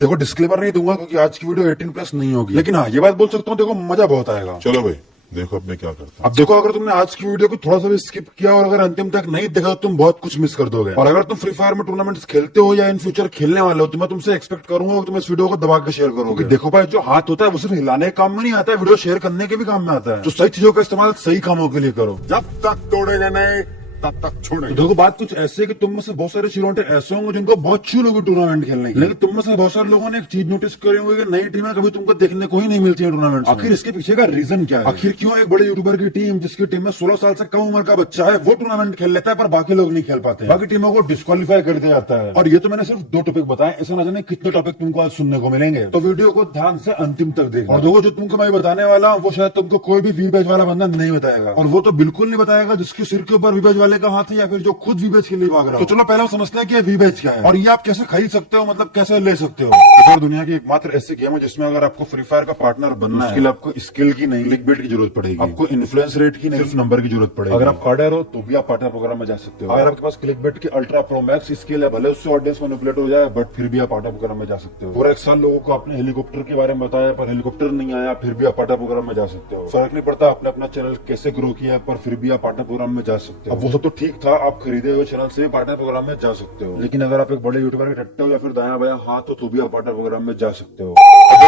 देखो डिस्क्लेमर नहीं दूंगा क्योंकि आज की वीडियो 18+ नहीं होगी, लेकिन हाँ ये बात बोल सकता हूँ, देखो मजा बहुत आएगा। चलो भाई देखो अब मैं क्या करता हूँ। अब देखो, अगर तुमने आज की वीडियो को थोड़ा सा भी स्किप किया और अगर अंतिम तक नहीं देखा तो तुम बहुत कुछ मिस कर दोगे। और अगर तुम फ्री फायर में टूर्नामेंट्स खेलते हो या इन फ्यूचर खेलने वाले हो तो मैं तुमसे एक्सपेक्ट करूंगा कि तुम इस वीडियो को दबा के शेयर करोगे। देखो भाई, जो हाथ होता है वो सिर्फ हिलाने के काम में नहीं आता है, वीडियो शेयर करने के भी काम में आता है। तो सही चीजों का इस्तेमाल सही कामों के लिए करो। जब तक तोड़ेगा नहीं तब तक छोड़ेगा। देखो बात कुछ ऐसी है कि तुम में से बहुत सारे चिरोंटे ऐसे होंगे जिनको बहुत अच्छी लोगी टूर्नामेंट खेलने की, लेकिन तुम में से बहुत सारे लोगों ने एक चीज नोटिस करी होगी कि नई टीमें कभी तुमको देखने को ही नहीं मिलती है टूर्नामेंट। आखिर इसके पीछे का रीजन क्या है? आखिर क्यों एक बड़े यूट्यूबर की टीम जिसकी टीम में 16 साल से कम उम्र का बच्चा है वो टूर्नामेंट खेल लेता है पर बाकी लोग नहीं खेल पाते, बाकी टीमों को डिस्क्वालीफाई कर दिया जाता है। और ये तो मैंने सिर्फ 2 टॉपिक बताए, ऐसा न जाने कितने टॉपिक तुमको आज सुनने को मिलेंगे। तो वीडियो को ध्यान से अंतिम तक देखो। और देखो, जो तुमको मैं बताने वाला हूँ वो शायद तुमको कोई भी वीबेज वाला बंदा नहीं बताएगा, और वो तो बिल्कुल नहीं बताएगा जिसके सिर के ऊपर वीबेज वाले का हाथ है या फिर जो खुद वीबेज के लिए भाग रहा है। तो चलो पहले समझते हैं कि वीबेज क्या है और ये आप कैसे खरीद सकते हो, मतलब कैसे ले सकते हो। तो दुनिया की एकमात्र ऐसी गेम है जिसमें अगर आपको फ्री फायर का पार्टनर बनना है, आपको स्किल की नहीं क्लिक बेट की जरूरत पड़ेगी, आपको इन्फ्लुएंस रेट की नहीं सिर्फ नंबर की जरूरत पड़ेगी। अगर आप कार्डर हो तो भी आप पार्टनर प्रोग्राम में जा सकते हो। अगर आपके पास क्लिक बेट की अल्ट्रा प्रो मैक्स स्किल है, भले उससे ऑडियंस मैनिपुलेट हो जाए बट फिर भी आप पार्टनर प्रोग्राम में जा सकते हो। पूरा 1 साल लोगों को आपने हेलीकॉप्टर के बारे में बताया पर हेलीकॉप्टर नहीं आया, फिर भी आप पार्टनर प्रोग्राम में जा सकते हो। फर्क नहीं पड़ता आपने अपना चैनल कैसे ग्रो किया पर फिर भी आप पार्टनर प्रोग्राम में जा सकते हो। अब वो सब तो ठीक था, आप खरीदे हुए चैनल से पार्टनर प्रोग्राम में जा सकते हो, लेकिन अगर आप एक बड़े यूट्यूबर के टट्टे हो या फिर दाया बाया हाथ हो तो भी आप पार्टनर प्रोग्राम में जा सकते हो।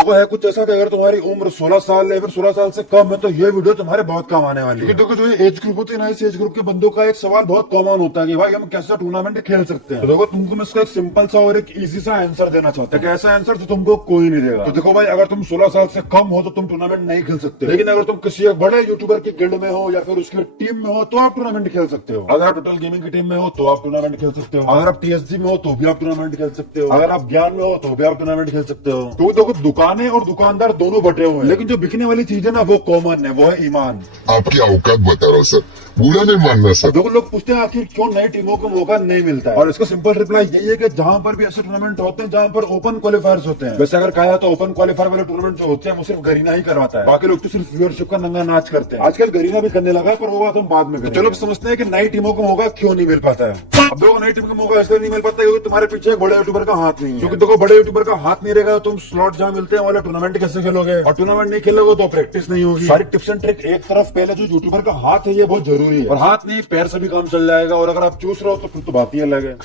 वो है कुछ ऐसा कि अगर तुम्हारी उम्र 16 साल या फिर 16 साल से कम है तो ये वीडियो तुम्हारे बहुत काम आने वाली है। देखो, जो एज ग्रुप होती है ना, इस एज ग्रुप के बंदों का एक सवाल बहुत कॉमन होता है कि भाई हम कैसा टूर्नामेंट खेल सकते हैं। तो देखो, तुमको मैं इसका एक सिंपल सा और एक इजी सा आंसर देना चाहता हूँ, ऐसा आंसर जो तुमको कोई नहीं देगा। तो देखो भाई, अगर तुम 16 साल से कम हो तो तुम टूर्नामेंट नहीं खेल सकते, लेकिन अगर तुम किसी एक बड़े यूट्यूबर की गिल्ड में हो या फिर उसकी टीम में हो तो आप टूर्नामेंट खेल सकते हो। अगर आप टोटल गेमिंग की टीम में हो तो आप टूर्नामेंट खेल सकते हो। अगर आप TSG में हो तो भी आप टूर्नामेंट खेल सकते हो। अगर आप ज्ञान में हो तो भी आप टूर्नामेंट खेल सकते हो। तो देखो, दुकानें और दुकानदार दोनों बटे हुए हैं, लेकिन जो बिकने वाली चीज है ना वो कॉमन है, वो है ईमान। आपकी औकात बता रहा हूँ सर, बुरा नहीं मानना सर। देखो, लोग पूछते हैं आखिर क्यों नई टीमों को मौका नहीं मिलता है, और इसका सिंपल रिप्लाई यही है कि जहां पर भी ऐसे टूर्नामेंट होते हैं जहां पर ओपन क्वालिफायर्स होते हैं, वैसे अगर कहा तो ओपन क्वालिफायर वाले टूर्नामेंट जो होते हैं वो सिर्फ गरीना ही करवाता है, बाकी लोग तो सिर्फ व्यूअरशिप का नंगा नाच करते हैं। आजकल गरीना भी करने लगा है पर वो बात हम बाद में करेंगे। चलो अब समझते हैं कि नई टीमों को मौका क्यों नहीं मिल पाता है। अब देखो, नई टीम को मौका इसलिए नहीं मिल पाता क्योंकि तुम्हारे पीछे एक बड़े यूट्यूबर का हाथ नहीं है। क्योंकि देखो, बड़े यूट्यूबर का हाथ नहीं रहेगा तुम स्लॉट जहां मिलते हैं वाले टूर्नामेंट कैसे खेलोगे, और टूर्नामेंट नहीं खेलोगे तो प्रैक्टिस नहीं होगी। सारी टिप्स एंड ट्रिक एक तरफ, पहले जो यूट्यूबर का हाथ है ये बहुत जरूरी है, और हाथ नहीं पैर से भी काम चल जाएगा, और अगर आप चूस रहे हो तो फिर तो बात ही अलग है।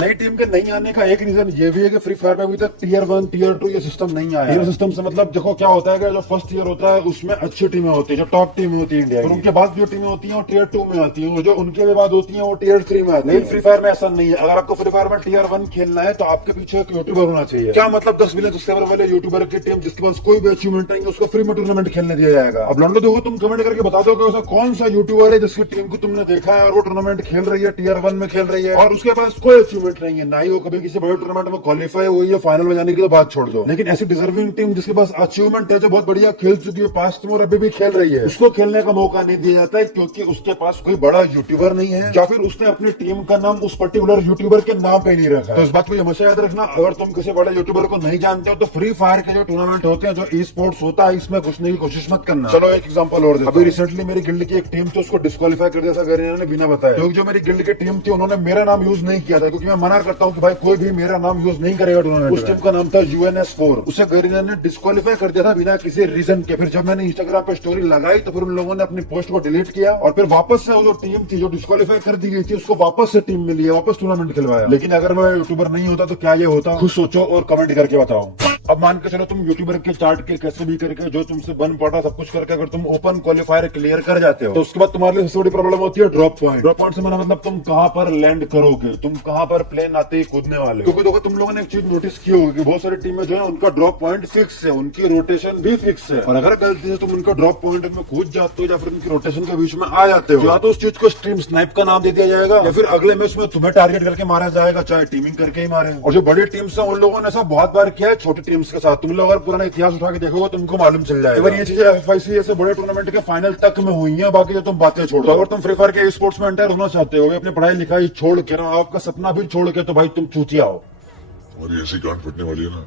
नई टीम के नहीं आने का एक रीजन ये भी है कि फ्री फायर में अभी तक टियर 1 टियर 2 ये सिस्टम नहीं आया। टियर सिस्टम से मतलब देखो क्या होता है कि जो फर्स्ट ईयर होता है उसमें अच्छी टीमें होती है, जो टॉप टीम होती है इंडिया की, उनके बाद जो टीमें होती है वो टियर 2 में आती है, जो उनके भी बाद होती है वो टियर 3 में आती है। लेकिन फ्री फायर में ऐसा नहीं है। अगर आपको फ्री फायर में टियर 1 खेलना है तो आपके पीछे एक यूट्यूबर होना चाहिए। क्या मतलब 10 मिलियन सब्सक्राइबर वाले यूट्यूबर की टीम जिसके पास कोई भी अचीवमेंट नहीं है उसको फ्री में टूर्नामेंट खेलने दिया जाएगा। अब लौंडो देखो, तुम कमेंट करके बता दो कि ऐसा कौन सा यूट्यूबर है जिसकी टीम को तुमने देखा है और वो टूर्नामेंट खेल रही है, टियर 1 में खेल रही है और उसके पास कोई अचीवमेंट नहीं है, ना ही वो कभी किसी बड़े टूर्नामेंट में क्वालिफाई हुई है, फाइनल में जाने की तो बात छोड़ दो। लेकिन ऐसी डिजर्विंग टीम जिसके पास अचीवमेंट है, जो बहुत बढ़िया खेल चुकी है पास्ट में और अभी भी खेल रही है, उसको खेलने का मौका नहीं दिया जाता है क्योंकि उसके पास कोई बड़ा यूट्यूबर नहीं है या फिर उसने अपनी टीम का नाम उस पर्टिकुलर यूट्यूबर के नाम पे नहीं रखा। तो इस बात को हमेशा याद रखना, अगर तुम किसी बड़े यूट्यूबर को नहीं जानते हो तो फ्री फायर के जो टूर्नामेंट होते हैं, जो ई स्पोर्ट्स होता है, इसमें घुसने की कोशिश मत करना। चलो एक एग्जांपल और देता हूं। अभी रिसेंटली मेरी गिल्ड की एक टीम थी, उसको डिस्क्वालीफाई कर दिया था गरीना ने बिना बताए, क्योंकि जो मेरी गिल्ड की टीम थी उन्होंने मेरा नाम यूज नहीं किया था, क्योंकि मैं मना करता हूँ कि भाई कोई भी मेरा नाम यूज नहीं करेगा टूर्नामेंट। उस टीम का नाम था UNS4, उसे गरीना ने डिस्क्वालीफाई कर दिया था बिना किसी रीजन के। फिर जब मैंने इंस्टाग्राम पे स्टोरी लगाई तो फिर उन लोगों ने अपनी पोस्ट को डिलीट किया और फिर वापस से वो जो टीम थी जो डिस्क्वालीफाई कर दी गई थी उसको वापस से टीम मिली है, वापस टूर्नामेंट खिलवाया। लेकिन अगर मैं यूट्यूबर नहीं होता तो क्या ये होता, खुद सोचो और कमेंट करके बताओ। अब मान के चलो तुम यूट्यूबर के चार्ट के कैसे भी करके जो तुमसे बन पड़ा सब कुछ करके अगर तुम ओपन क्वालिफायर क्लियर कर जाते हो तो उसके बाद तुम्हारे लिए सबसे बड़ी प्रॉब्लम होती है ड्रॉप पॉइंट। ड्रॉप पॉइंट से मेरा मतलब तुम कहां पर लैंड करोगे, तुम कहां पर प्लेन आते ही कूदने वाले हो। क्योंकि देखो, तुम लोगों ने एक चीज नोटिस की होगी कि बहुत सारी टीमें जो है उनका ड्रॉप पॉइंट फिक्स है, उनकी रोटेशन भी फिक्स है, और अगर गलती से तुम उनका ड्रॉप पॉइंट में कूद जाते हो या फिर उनकी रोटेशन के बीच में आ जाते हो, या तो उस चीज को स्ट्रीम स्नाइप का नाम दे दिया जाएगा या फिर अगले मैच में तुम्हें टारगेट करके मारा जाएगा, चाहे टीमिंग करके ही मारे। और जो बड़ी टीम्स है उन लोगों ने ऐसा बहुत बार किया है छोटी टीम्स के साथ। तुम लोग पुराना इतिहास उठा के देखोगे तुमको मालूम चल जाएगा। ये चीजें FIC ऐसे बड़े टूर्नामेंट के फाइनल तक में हुई हैं, बाकी जो तुम बातें छोड़ दो। अगर तुम फ्री फायर के स्पोर्ट्स में एंटर होना चाहते हो, अपनी पढ़ाई लिखाई छोड़ के ना, आपका सपना भी छोड़ के, तो भाई तुम चूतिया हो। तुम्हारी ऐसी गांड फटने वाली है ना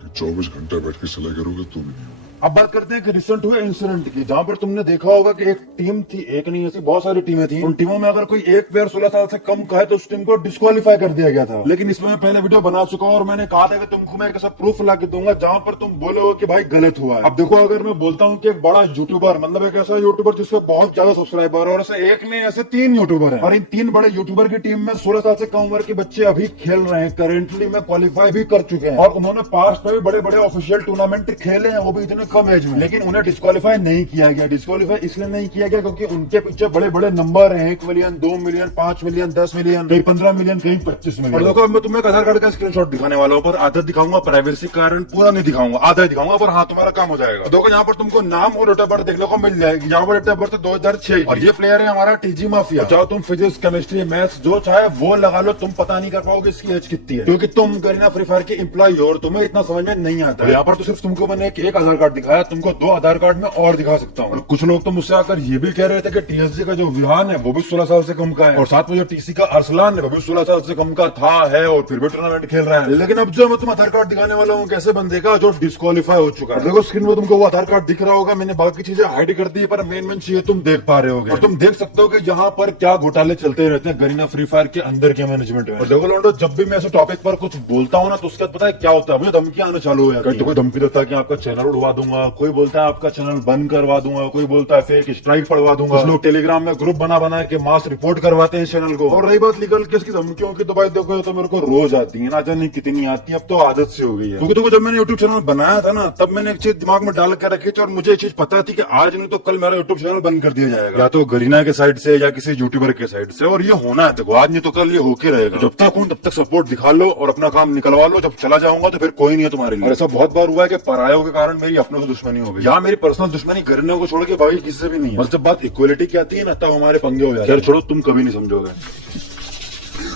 कि 24 घंटा बैठ के सिलाई करोगे तो भी नहीं होगा। अब बात करते हैं कि रिसेंट हुए इंसिडेंट की, जहां पर तुमने देखा होगा कि एक टीम थी, एक नहीं ऐसी बहुत सारी टीमें थी। उन टीमों में अगर कोई एक प्लेयर 16 साल से कम का है तो उस टीम को डिस्क्वालीफाई कर दिया गया था। लेकिन इसमें मैं पहले वीडियो बना चुका हूं और मैंने कहा था कि तुमको मैं एक ऐसा प्रूफ ला के दूंगा जहां पर तुम बोलोगे कि भाई गलत हुआ है। अब देखो, अगर मैं बोलता हूँ कि एक बड़ा यूट्यूबर, मतलब एक ऐसा यूट्यूबर जिसके बहुत ज्यादा सब्सक्राइबर और ऐसे एक नहीं ऐसे 3 यूट्यूबर है, और इन 3 बड़े यूट्यूबर की टीम में 16 साल से कम उम्र के बच्चे अभी खेल रहे हैं, करेंटली में क्वालिफाई भी कर चुके हैं, और उन्होंने पास्ट में भी बड़े बड़े ऑफिशियल टूर्नामेंट खेले हैं, वो भी इतने कम एज में। लेकिन उन्हें डिस्क्वालीफाई नहीं किया गया। डिस्क्वालीफाई इसलिए नहीं किया गया क्योंकि उनके पीछे बड़े बड़े नंबर हैं, 1 मिलियन, 2 मिलियन, 5 मिलियन, 10 मिलियन, कहीं 15 मिलियन, कहीं 25 मिलियन। और देखो, मैं तुम्हें एक आधार कार्ड का स्क्रीनशॉट दिखाने वाला हूँ, पर आधा दिखाऊंगा प्राइवेसी कारण, पूरा नहीं दिखाऊंगा, आधा दिखाऊंगा, पर हाँ तुम्हारा काम हो जाएगा। देखो, यहाँ पर तुमको नाम और डेट ऑफ बर्थ देखने को मिल जाएगी। यहाँ पर डेट ऑफ बर्थ 2006 और ये प्लेयर है हमारा टीजी माफिया। चाहो तुम फिजिक्स, केमिस्ट्री, मैथ्स जो चाहे वो लगा लो, तुम पता नहीं कर पाओगे इसकी एज कितनी है, क्योंकि तुम गरीना फ्री फायर के एम्प्लॉय हो और तुम्हें इतना समझ में नहीं आता। यहाँ पर तो सिर्फ तुमको मैंने एक आधार कार्ड दिखाया, तुमको 2 आधार कार्ड में और दिखा सकता हूँ। कुछ लोग तो मुझसे आकर ये भी कह रहे थे कि टीएसजी का जो विहान है वो भी 16 साल से कम का है, और साथ में जो टीसी का अरसलान है वो भी 16 साल से कम का था है और फिर भी टूर्नामेंट खेल रहा है। लेकिन अब जो मैं तुम आधार कार्ड दिखाने वाला हूँ कैसे बंदे का जो डिस्क्वालीफाई हो चुका है। देखो, स्क्रीन में तुमको वो आधार कार्ड दिख रहा होगा, मैंने बाकी चीजें हाइड कर दी, पर मेन चीजें तुम देख पा रहे होगे, और तुम देख सकते हो कि यहाँ पर क्या घोटाले चलते रहते हैं गरीना फ्री फायर के अंदर के मैनेजमेंट में। और देखो लोंडो, जब भी मैं ऐसे टॉपिक पर कुछ बोलता हूँ ना, तो उसके बाद पता है क्या होता है, मुझे धमकियां आना चालू हो जाती है। तो कोई धमकी देता है कि आपका चैनल उड़वा दूंगा, कोई बोलता है आपका चैनल बंद करवा दूंगा, कोई बोलता है फेक स्ट्राइक पड़वा दूंगा। कुछ लोग टेलीग्राम में ग्रुप बना के मास रिपोर्ट करवाते हैं चैनल को। और रही बात लीगल केस की धमकियों की, तो भाई देखो, तो मेरे को रोज आती है, ना जाने कितनी आती है, अब तो आदत सी हो गई है। क्योंकि जब मैंने यूट्यूब चैनल बनाया था ना, तब मैंने एक चीज दिमाग में डाल कर रखी थी, और मुझे ये चीज पता थी कि आज नहीं तो कल मेरा यूट्यूब चैनल बंद कर दिया जाएगा, या तो गरीना के साइड से या किसी यूट्यूबर के साइड से। और ये होना है, देखो, आज नहीं तो कल ये होके रहेगा। जब तक हूँ तब तक सपोर्ट दिखा लो और अपना काम निकलवा लो, जब चला जाऊंगा तो फिर कोई नहीं है तुम्हारे लिए। और ऐसा बहुत बार हुआ है कि परायों के कारण मेरी अपनों से दुश्मनी हो गई, या मेरी पर्सनल दुश्मनी गरीना को छोड़ के बाकी किसी से भी नहीं है। बस जब बात इक्वलिटी की आती है ना, तब हमारे पंगे हो जाते हैं। छोड़ो, तुम कभी नहीं समझोगे।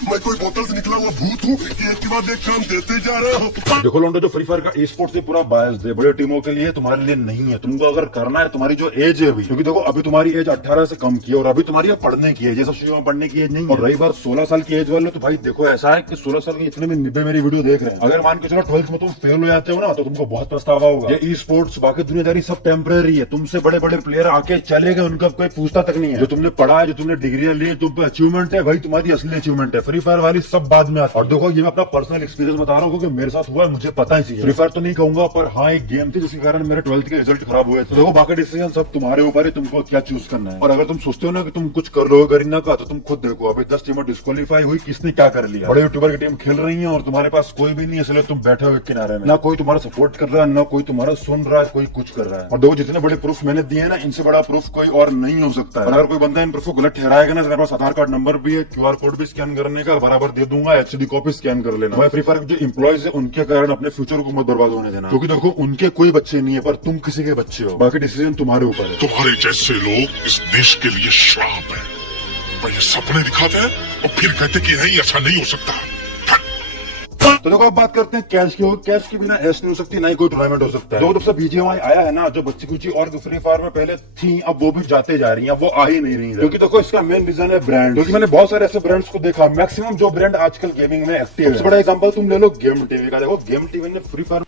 मैं कोई बोतल से निकला हुआ भूत हूँ कि एक के बाद एक काम देते जा रहा हूँ। देखो लोंडो, जो फ्री फायर का ई स्पोर्ट्स से पूरा बायस है, बड़े टीमों के लिए, तुम्हारे लिए नहीं है। तुमको अगर करना है, तुम्हारी जो एज है अभी, क्योंकि देखो अभी तुम्हारी एज 18 से कम की है, और अभी तुम्हारी पढ़ने की है, ये सब चीजों में पढ़ने की एज नहीं है। और रही बात 16 साल की एज वाले, तो भाई देखो, ऐसा है कि 16 साल के इतने में 90 मेरी वीडियो देख रहे हैं। अगर मान के चलो 12th में तुम फेल हो जाते हो ना, तो तुमको बहुत पछतावा होगा। ये ई स्पोर्ट्स, बाकी दुनियादारी सब टेम्पररी है। तुमसे बड़े बड़े प्लेयर आके चले गए, उनका कोई पूछता तक नहीं है। जो तुमने पढ़ा है, जो तुमने डिग्रियां ली, तुम पे अचीवमेंट है, वही तुम्हारी असली अचीवमेंट है। फ्री फायर वाली सब बाद में आता है। और देखो, ये मैं अपना पर्सनल एक्सपीरियंस बता रहा हूँ, क्योंकि मेरे साथ हुआ है, मुझे पता ही। फ्री फायर तो नहीं कहूंगा, पर हाँ एक गेम थी जिसके कारण मेरे 12th के रिजल्ट खराब हुए। तो देखो, बाकी डिसीजन सब तुम्हारे ऊपर है, तुमको क्या चूज करना है। और अगर तुम सोचते हो ना कि तुम कुछ कर रहे हो गरीना का, तो तुम खुद देखो, अभी 10 टीमें डिस्क्वालीफाई हुई, किसने क्या कर लिया। बड़े यूट्यूबर की टीम खेल रही है और तुम्हारे पास कोई भी नहीं है, इसलिए तुम बैठे हुए किनारे में, ना कोई तुम्हारा सपोर्ट कर रहा है, ना कोई तुम्हारा सुन रहा है, कोई कुछ कर रहा है। और देखो, जितने बड़े प्रूफ मैंने दिए हैं ना, इनसे बड़ा प्रूफ कोई और नहीं हो सकता है। अगर कोई बंदा इन प्रूफ को गलत ठहराएगा ना, मेरे पास आधार कार्ड नंबर भी है, QR कोड भी स्कैन करने का बराबर दे दूंगा, HD कॉपी स्कैन कर लेना। मैं फ्री फायर के जो एम्प्लॉयज है, उनके कारण अपने फ्यूचर को मत बर्बाद होने देना, क्योंकि देखो, उनके कोई बच्चे नहीं है, पर तुम किसी के बच्चे हो। बाकी डिसीजन तुम्हारे ऊपर है। तुम्हारे जैसे लोग इस देश के लिए श्राप है। पहले सपने दिखाते हैं और फिर कहते कि नहीं, ऐसा नहीं हो सकता। तो देखो, अब बात करते हैं कैश की। कैश के बिना ऐश नहीं हो सकती, ना ही कोई टूर्नामेंट हो सकता है। जो जब से BGMI आया है ना, जो बच्ची कुची और फ्री फायर में पहले थी, अब वो भी जाते जा रही हैं, वो आ ही नहीं रही है। क्योंकि देखो, इसका मेन रीजन है ब्रांड। क्योंकि मैंने बहुत सारे ऐसे ब्रांड्स को देखा, मैक्सिमम जो ब्रांड आजकल गेमिंग में एक्टिव है। सबसे बड़ा एग्जांपल तुम ले लो गेम टीवी का। देखो, गेम टीवी ने फ्री फायर